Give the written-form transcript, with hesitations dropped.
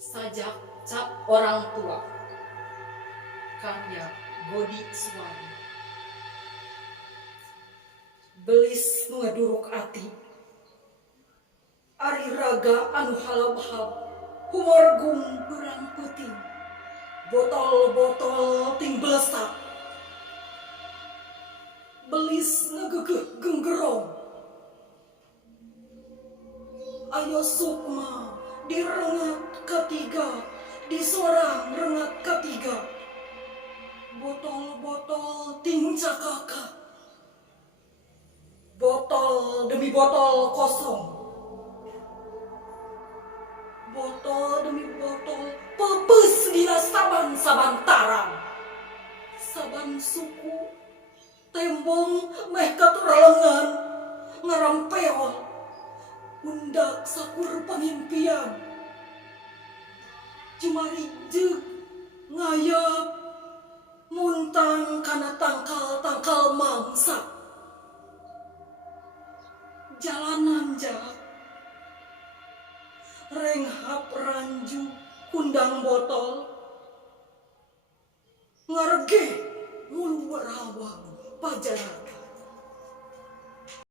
Sajak cap orang tua, karya Godi Suwari. Belis nu ngeduruk ati, ari raga anu halap-halap, humorgung urang puting, botol-botol ting belesak. Belis ngegegeh genggerong, ayo sukma di rengat ketiga, di sorang rengat ketiga, botol-botol ting cakaka, botol demi botol kosong, botol demi botol pepes dina saban-saban tarang, saban suku tembong meh katuralengan ngarampeol mundak sakur pangimpian cumari jeug ngayap muntang kana tangkal-tangkal mangsa jalanan jak renghap ranju kundang botol ngarege mulu warawang pajaran